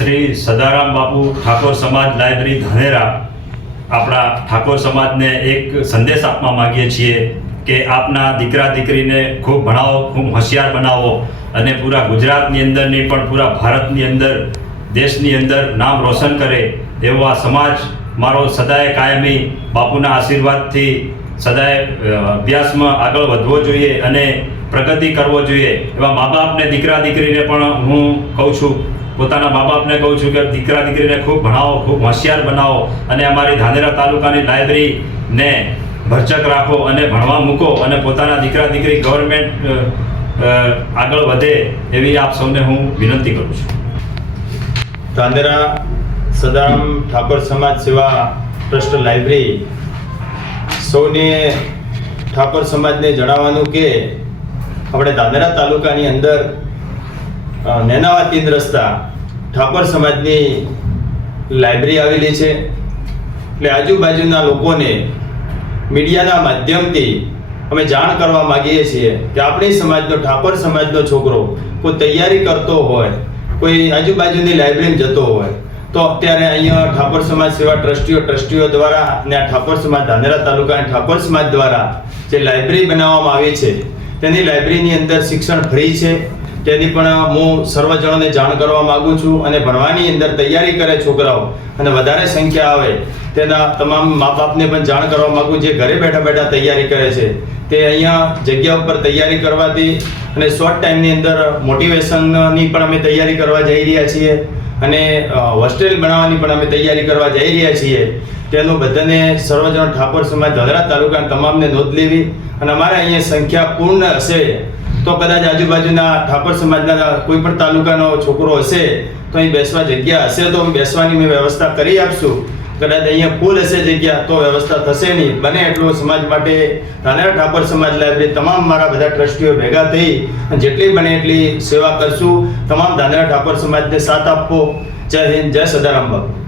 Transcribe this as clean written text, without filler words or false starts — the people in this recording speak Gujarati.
શ્રી સદારામ બાપુ ઠાકોર સમાજ લાઇબ્રેરી ધાનેરા આપણા ઠાકોર સમાજને એક સંદેશ આપવા માંગીએ છીએ કે આપના દીકરા દીકરીને ખૂબ ભણાવો, ખૂબ હોશિયાર બનાવો અને પૂરા ગુજરાતની અંદર નહીં પણ પૂરા ભારતની અંદર, દેશની અંદર નામ રોશન કરે એવો આ સમાજ મારો સદાય કાયમી બાપુના આશીર્વાદથી સદાય અભ્યાસમાં આગળ વધવો જોઈએ અને પ્રગતિ કરવો જોઈએ એવા મા બાપને દીકરા દીકરીને પણ હું કહું છું, પોતાના મા બાપને કહું છું કે દીકરા દીકરીને ખૂબ ભણાવો, ખૂબ હોશિયાર બનાવો અને અમારી ધાનેરા તાલુકાની લાઇબ્રેરીને ભરચક રાખો અને ભણવા મૂકો અને પોતાના દીકરા દીકરી ગવર્મેન્ટ આગળ વધે એવી આપ સૌને હું વિનંતી કરું છું. ધાનેરા સદારામ ઠાકોર સમાજ સેવા ટ્રસ્ટ લાઇબ્રેરી સૌને ઠાકોર સમાજને જણાવવાનું કે આપણે ધાનેરા તાલુકાની અંદર નેનાવા 3 રસ્તા ઠાકોર સમાજની લાઇબ્રેરી આવેલી છે. એટલે આજુબાજુના લોકોને મીડિયાના માધ્યમથી અમે જાણ કરવા માગીએ છીએ કે આપણી સમાજનો, ઠાકોર સમાજનો છોકરો કોઈ તૈયારી કરતો હોય, કોઈ આજુબાજુની લાઇબ્રેરીમાં જતો હોય તો અત્યારે અહીંયા ઠાકોર સમાજ સેવા ટ્રસ્ટીઓ દ્વારા અને આ ઠાકોર સમાજ ધાનેરા તાલુકાની ઠાકોર સમાજ દ્વારા જે લાઇબ્રેરી બનાવવામાં આવી છે તેની લાઇબ્રેરીની અંદર શિક્ષણ ફ્રી છે. તેની પણ હું સર્વજનોને જાણ કરવા માગું છું અને ભણવાની અંદર તૈયારી કરે છોકરાઓ અને વધારે સંખ્યા આવે તેના તમામ મા બાપને પણ જાણ કરવા માગું જે ઘરે બેઠા બેઠા તૈયારી કરે છે તે અહીંયા જગ્યા ઉપર તૈયારી કરવાથી અને શોર્ટ ટાઈમની અંદર મોટિવેશનની પણ અમે તૈયારી કરવા જઈ રહ્યા છીએ અને હોસ્ટેલ બનાવવાની પણ અમે તૈયારી કરવા જઈ રહ્યા છીએ. તેનું બધાને સર્વજનો ઠાકોર સમાજ ધાનેરા તાલુકાના તમામને નોંધ લેવી અને અમારે અહીંયા સંખ્યા પૂર્ણ હશે તો કદાચ આજુબાજુના ઠાકોર સમાજના કોઈ પણ તાલુકાનો છોકરો હશે તો અહીં બેસવા જગ્યા હશે તો બેસવાની મેં વ્યવસ્થા કરી આપશું. કદાચ અહીંયા ફૂલ હશે જગ્યા તો વ્યવસ્થા થશે નહીં. બને એટલું સમાજ માટે ધાનેરા ઠાકોર સમાજ લાઇબ્રેરી તમામ મારા બધા ટ્રસ્ટીઓ ભેગા થઈ અને જેટલી બને એટલી સેવા કરશું. તમામ ધાનેરા ઠાકોર સમાજને સાથ આપવો. જય હિન્દ, જય સદારામ બાપુ.